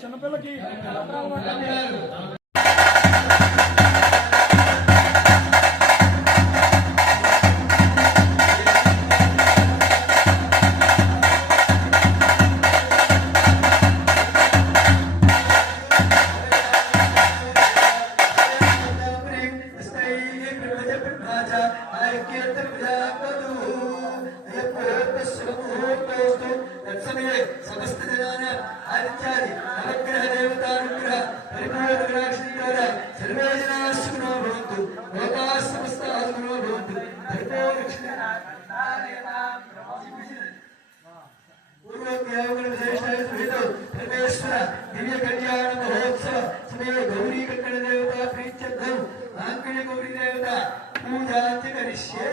చిన్నపిల్లకి समस्त जनान आदित्यादि नवग्रह देवतानुग्रह परिपूर्ण सर्वे जनाः सुखिनो भवन्तु लोकाः समस्ताः सुखिनो भवन्तु परमेश्वर दिव्य कल्याण महोत्सव समय गौरी कट्टण देवता प्रीत्यर्थं आंकण्य गौरी देवता पूजांच करिष्ये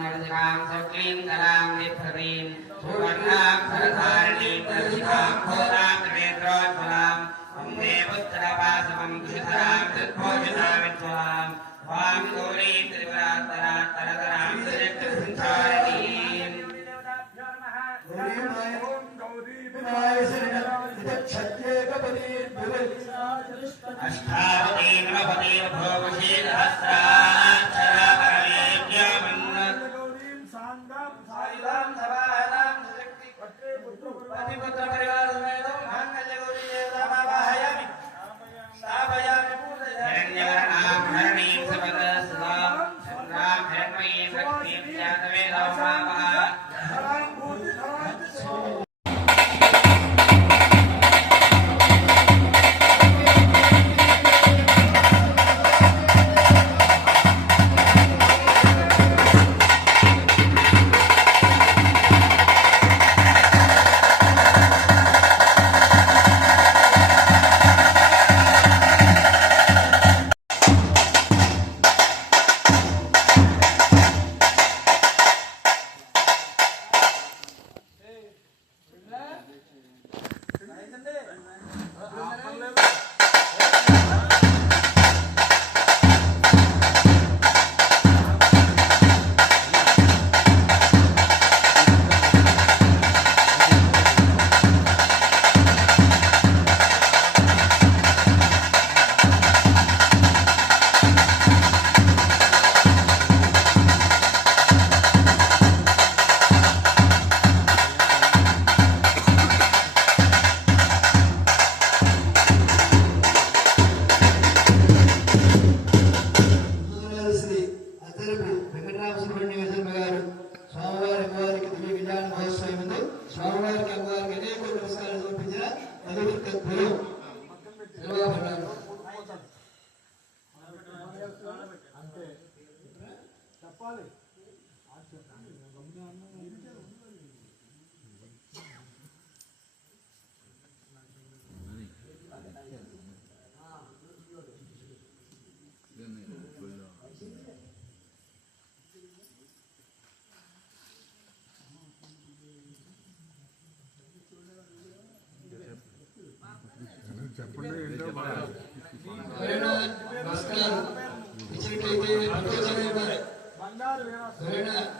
नरसिकां सौक्लीं करां निफरीं सुवर्णां सरधारिणीं नरसिकां घोरां त्रिनेत्रोज्ज्वलां वन्दे पुत्रपाशमं कुशधरां कृत्भोजनामिज्ज्वलां वां गौरीं त्रिपुरातरां तरतरां त्रिनेत्रसंचारिणीं अष्टावती नवपति भोगशी सहस्राक्षरा पुत्र परिवार समेत मांगल्य गौरी देवता आवाहयामि स्थापयामि हिरण्यवर्णां हरणीं सपदसदां चन्द्रां हिरण्मयीं लक्ष्मीं जातवेदामावः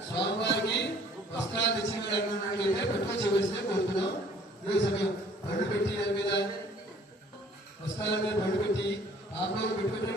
స్వామివారికి వస్త్రాలు తెచ్చిన వాళ్ళైతే పట్టుకొచ్చేవలసిందే కోరుతున్నాం. ఈ సమయం పండు పెట్టి దాని మీద వస్త్రాల మీద పండు పెట్టి ఆకులు పెట్టుకోండి.